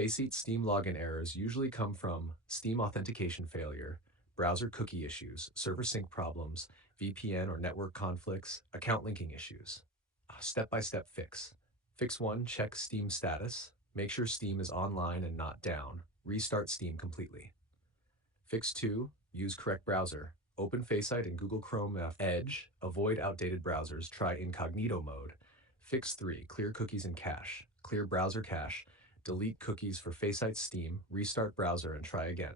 FACEIT Steam login errors usually come from Steam authentication failure, browser cookie issues, server sync problems, VPN or network conflicts, account linking issues. Step-by-step fix. Fix 1, check Steam status. Make sure Steam is online and not down. Restart Steam completely. Fix 2, use correct browser. Open FACEIT in Google Chrome Edge. Avoid outdated browsers. Try incognito mode. Fix 3, clear cookies and cache. Clear browser cache. Delete cookies for FACEIT Steam. Restart browser and try again.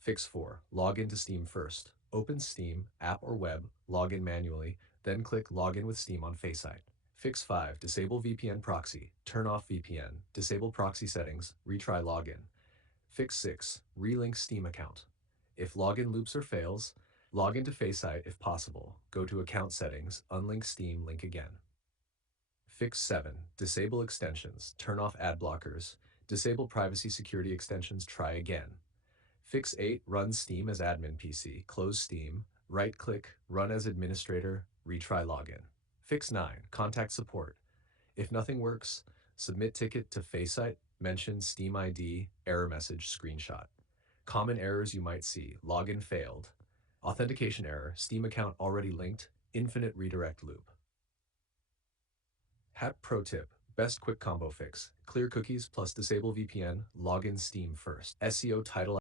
Fix 4, log into Steam first. Open Steam, app or web, log in manually, then click Login with Steam on FACEIT. Fix 5, disable VPN proxy. Turn off VPN. Disable proxy settings. Retry login. Fix 6, relink Steam account. If login loops or fails, log into FACEIT if possible. Go to Account Settings, unlink Steam, link again. Fix 7, disable extensions. Turn off ad blockers. Disable privacy security extensions. Try again. Fix 8, run Steam as admin PC. Close Steam. Right-click, run as administrator. Retry login. Fix 9, contact support. If nothing works, submit ticket to FACEIT, mention Steam ID, error message, screenshot. Common errors you might see: login failed, authentication error, Steam account already linked, infinite redirect loop. Hat pro tip: best quick combo fix. Clear cookies plus disable VPN, login Steam first. SEO title